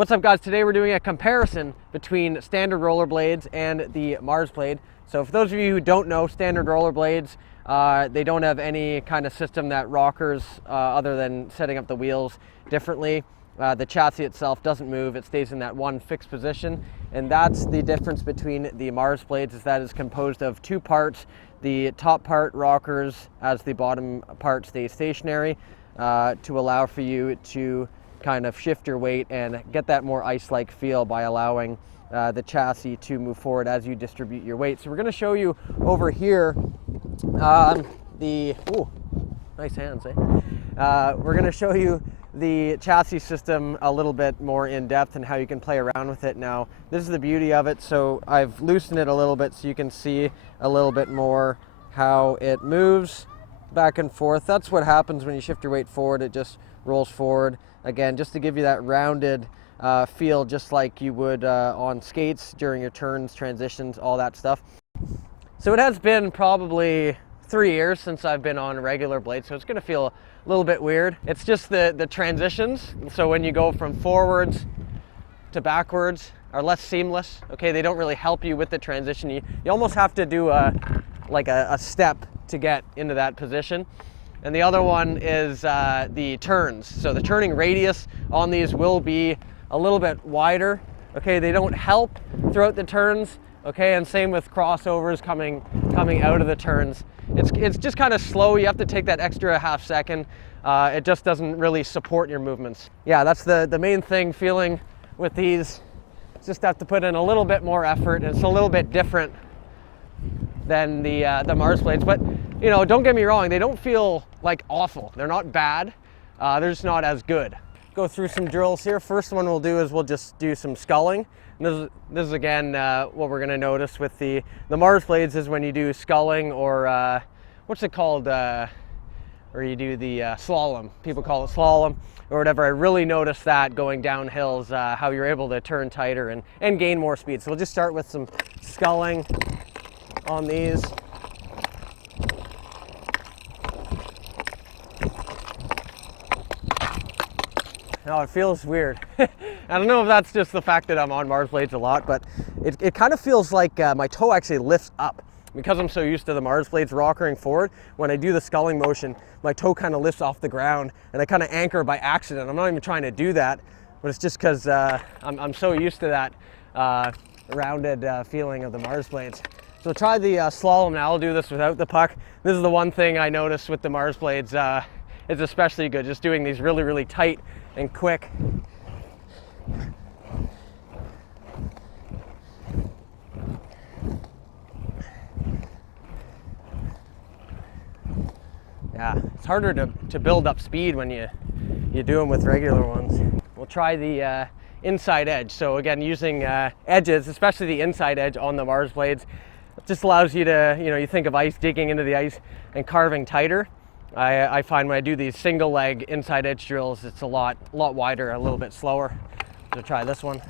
What's up, guys? Today we're doing a comparison between standard rollerblades and the Marsblade. So for those of you who don't know, standard rollerblades, they don't have any kind of system that rockers, other than setting up the wheels differently. The chassis itself doesn't move, it stays in that one fixed position. And that's the difference between the Marsblades, is that it's composed of two parts. The top part rockers as the bottom part stays stationary, to allow for you to kind of shift your weight and get that more ice-like feel by allowing the chassis to move forward as you distribute your weight. So we're going to show you over here nice hands, eh? We're going to show you the chassis system a little bit more in depth and how you can play around with it. Now, this is the beauty of it. So I've loosened it a little bit so you can see a little bit more how it moves back and forth. That's what happens when you shift your weight forward. It just rolls forward. Again, just to give you that rounded feel, just like you would on skates during your turns, transitions, all that stuff. So it has been probably 3 years since I've been on a regular blade, so it's going to feel a little bit weird. It's just the transitions. So when you go from forwards to backwards are less seamless. Okay, they don't really help you with the transition. You almost have to do a step to get into that position. And the other one is the turns. So the turning radius on these will be a little bit wider. Okay, they don't help throughout the turns. Okay, and same with crossovers coming out of the turns. It's just kind of slow. You have to take that extra half second. It just doesn't really support your movements. Yeah, that's the main thing feeling with these. Just have to put in a little bit more effort, and it's a little bit different than the Marsblades. But you know, don't get me wrong, they don't feel like awful. They're not bad, they're just not as good. Go through some drills here. First one we'll do is we'll just do some sculling. And this is again what we're gonna notice with the Marsblades is when you do sculling, or what's it called, or you do the slalom. People call it slalom or whatever. I really noticed that going down hills, how you're able to turn tighter and gain more speed. So we'll just start with some sculling on these. Now it feels weird. I don't know if that's just the fact that I'm on Marsblades a lot, but it kind of feels like my toe actually lifts up. Because I'm so used to the Marsblades rockering forward, when I do the sculling motion, my toe kind of lifts off the ground and I kind of anchor by accident. I'm not even trying to do that, but it's just because I'm so used to that rounded feeling of the Marsblades. So try the slalom now. I'll do this without the puck. This is the one thing I noticed with the Marsblades. It's especially good, just doing these really, really tight and quick. Yeah, it's harder to build up speed when you do them with regular ones. We'll try the inside edge. So again, using edges, especially the inside edge on the Marsblades, it just allows you to, you think of ice, digging into the ice and carving tighter. I find when I do these single leg inside edge drills, it's a lot wider, a little bit slower. So try this one.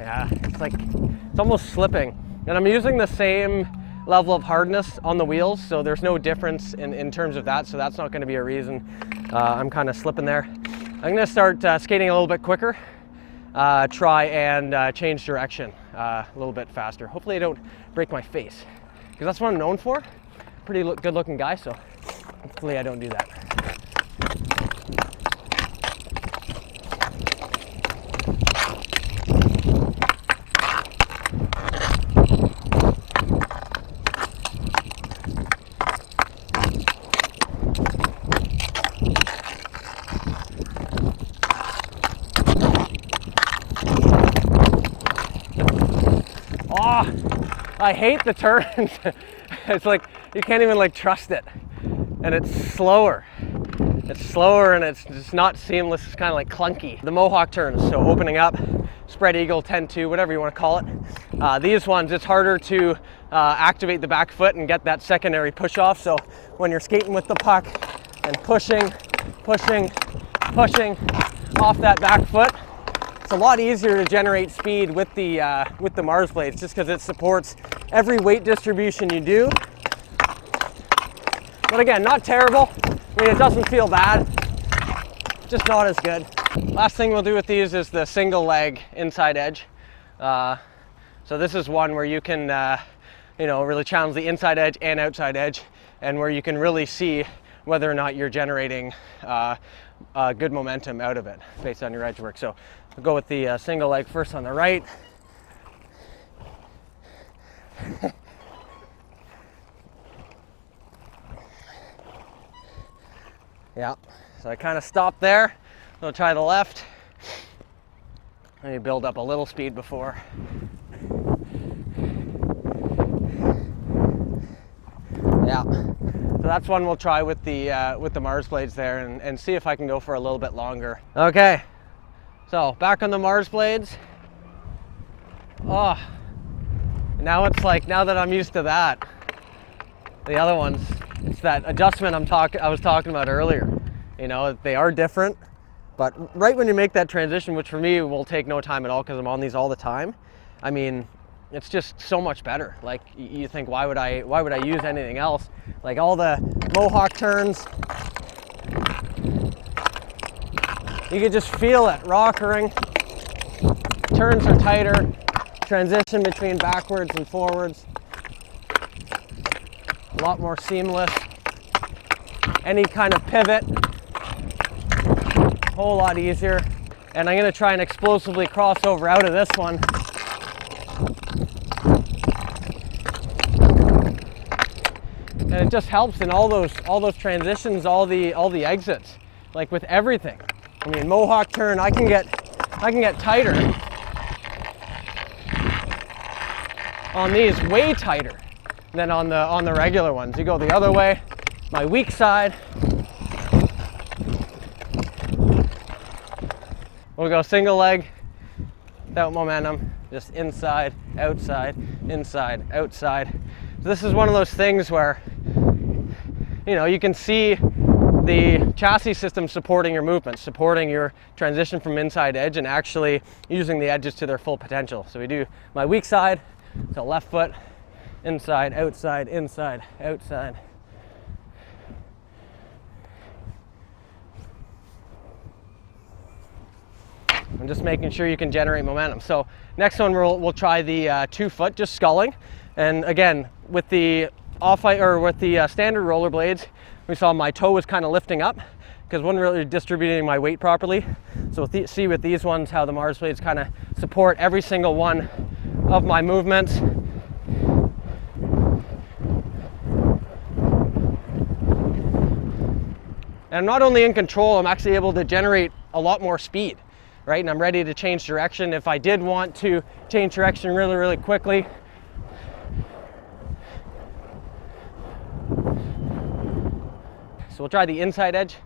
Yeah, it's almost slipping. And I'm using the same level of hardness on the wheels, so there's no difference in terms of that, so that's not going to be a reason I'm kind of slipping there. I'm going to start skating a little bit quicker, try and change direction a little bit faster. Hopefully I don't break my face, because that's what I'm known for. Pretty good looking guy, so hopefully I don't do that. Oh, I hate the turns. It's like you can't even trust it, and it's slower. It's slower and it's just not seamless. It's kind of like clunky. The Mohawk turns, so opening up, spread eagle, 10-2, whatever you want to call it. These ones, it's harder to activate the back foot and get that secondary push off. So when you're skating with the puck and pushing off that back foot, It's a lot easier to generate speed with the Marsblade, just because it supports every weight distribution you do. But again, not terrible. I mean, it doesn't feel bad, just not as good. Last thing we'll do with these is the single leg inside edge. So this is one where you can, you know, really challenge the inside edge and outside edge, and where you can really see whether or not you're generating good momentum out of it based on your edge work. So we'll go with the single leg first on the right. Yeah, so I kind of stopped there. We'll try the left. Let me build up a little speed before. Yeah, so that's one we'll try with the Marsblades there, and see if I can go for a little bit longer. Okay, so back on the Marsblades. Oh, now it's like, now that I'm used to that, the other ones, it's that adjustment I was talking about earlier. You know, they are different, but right when you make that transition, which for me will take no time at all because I'm on these all the time, I mean, it's just so much better. Like, you think, why would I use anything else? Like, all the mohawk turns, you can just feel it rockering. Turns are tighter, transition between backwards and forwards, a lot more seamless. Any kind of pivot, a whole lot easier. And I'm gonna try and explosively cross over out of this one. And it just helps in all those transitions, all the exits, like with everything. I mean, mohawk turn, I can get tighter on these, way tighter than on the regular ones. You go the other way, my weak side. We'll go single leg without momentum, just inside, outside, inside, outside. So this is one of those things where, you know, you can see the chassis system supporting your movement, supporting your transition from inside edge, and actually using the edges to their full potential. So we do my weak side, so left foot, inside, outside, inside, outside. And just making sure you can generate momentum. So next one we'll try the 2 foot, just sculling. And again, with the standard rollerblades, we saw my toe was kind of lifting up because I wasn't really distributing my weight properly. So see with these ones how the Marsblades kind of support every single one of my movements. And I'm not only in control, I'm actually able to generate a lot more speed, right? And I'm ready to change direction if I did want to change direction really, really quickly. So we'll try the inside edge,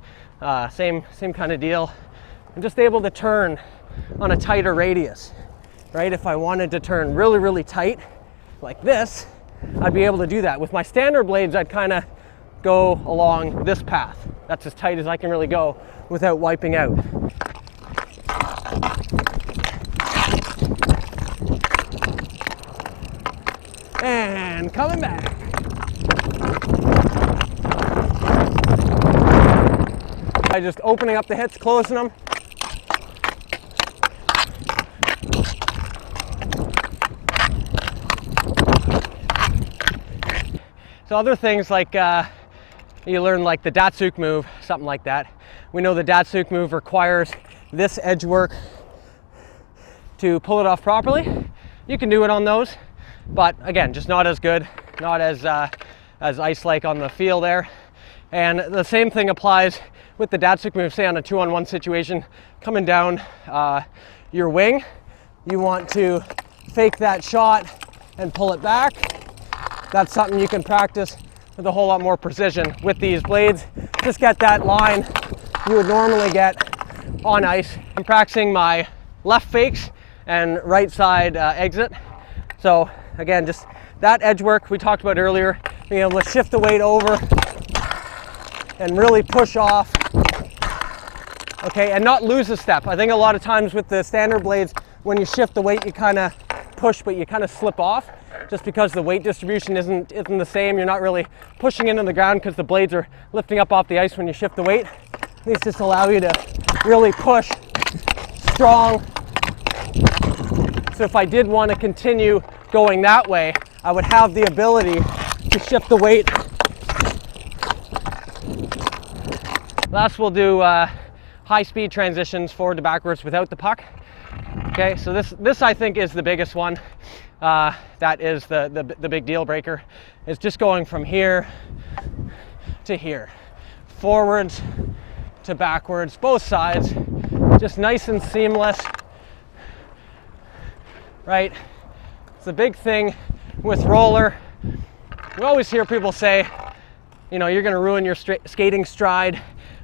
same kind of deal. I'm just able to turn on a tighter radius, right? If I wanted to turn really, really tight like this, I'd be able to do that. With my standard blades, I'd kind of go along this path. That's as tight as I can really go without wiping out. And coming back. By just opening up the hits, closing them. So other things like you learn, like the Datsuk move, something like that. We know the Datsuk move requires this edge work to pull it off properly. You can do it on those, but again, just not as good, not as ice-like on the feel there. And the same thing applies with the Datsuk move, say on a 2-on-1 situation, coming down your wing. You want to fake that shot and pull it back. That's something you can practice with a whole lot more precision with these blades. Just get that line you would normally get on ice. I'm practicing my left fakes and right side exit. So again, just that edge work we talked about earlier, being able to shift the weight over and really push off okay, and not lose a step. I think a lot of times with the standard blades, when you shift the weight, you kind of push, but you kind of slip off just because the weight distribution isn't the same. You're not really pushing into the ground because the blades are lifting up off the ice when you shift the weight. These just allow you to really push strong. So if I did want to continue going that way, I would have the ability to shift the weight. Last, we'll do high-speed transitions forward to backwards without the puck. Okay, so this I think is the biggest one. That is the big deal breaker. Is just going from here to here, forwards to backwards, both sides, just nice and seamless. Right? It's a big thing with roller. We always hear people say, you know, you're going to ruin your skating stride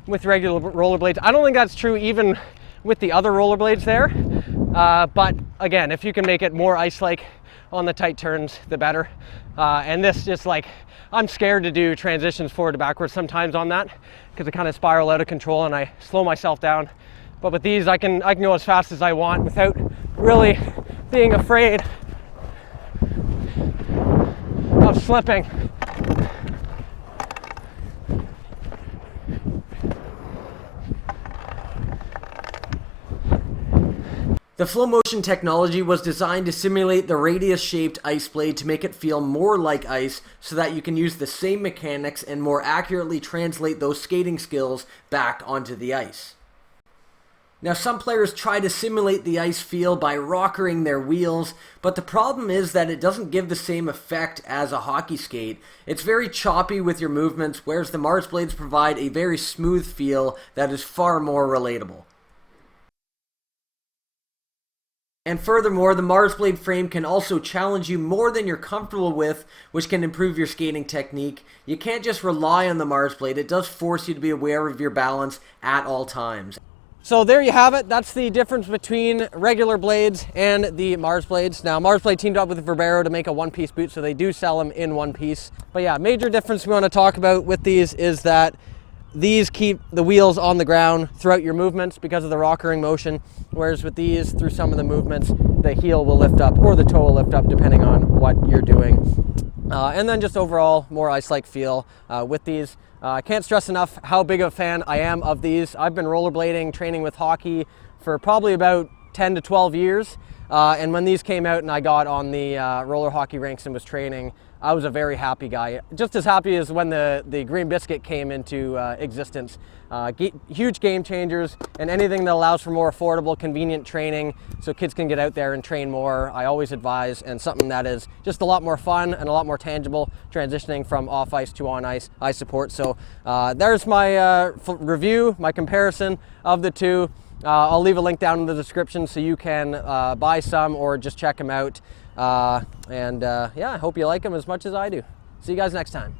with regular rollerblades. I don't think that's true even with the other rollerblades there. But again, if you can make it more ice-like on the tight turns, the better. And this just like, I'm scared to do transitions forward to backwards sometimes on that because I kind of spiral out of control and I slow myself down. But with these, I can go as fast as I want without really being afraid of slipping. The flow motion technology was designed to simulate the radius-shaped ice blade to make it feel more like ice so that you can use the same mechanics and more accurately translate those skating skills back onto the ice. Now, some players try to simulate the ice feel by rockering their wheels, but the problem is that it doesn't give the same effect as a hockey skate. It's very choppy with your movements, whereas the Marsblades provide a very smooth feel that is far more relatable. And furthermore, the Marsblade frame can also challenge you more than you're comfortable with, which can improve your skating technique. You can't just rely on the Marsblade. It does force you to be aware of your balance at all times. So there you have it. That's the difference between regular blades and the Marsblades. Now, Marsblade teamed up with Barber to make a one-piece boot, so they do sell them in one piece. But yeah, major difference we want to talk about with these is that these keep the wheels on the ground throughout your movements because of the rockering motion, whereas with these, through some of the movements, the heel will lift up or the toe will lift up depending on what you're doing. And then just overall, more ice-like feel with these. I can't stress enough how big of a fan I am of these. I've been rollerblading, training with hockey for probably about 10 to 12 years. And when these came out and I got on the roller hockey rinks and was training, I was a very happy guy. Just as happy as when the Green Biscuit came into existence. Huge game changers, and anything that allows for more affordable, convenient training so kids can get out there and train more, I always advise, and something that is just a lot more fun and a lot more tangible transitioning from off ice to on ice, I support. So there's my review, my comparison of the two. I'll leave a link down in the description so you can buy some or just check them out. Yeah, I hope you like them as much as I do. See you guys next time.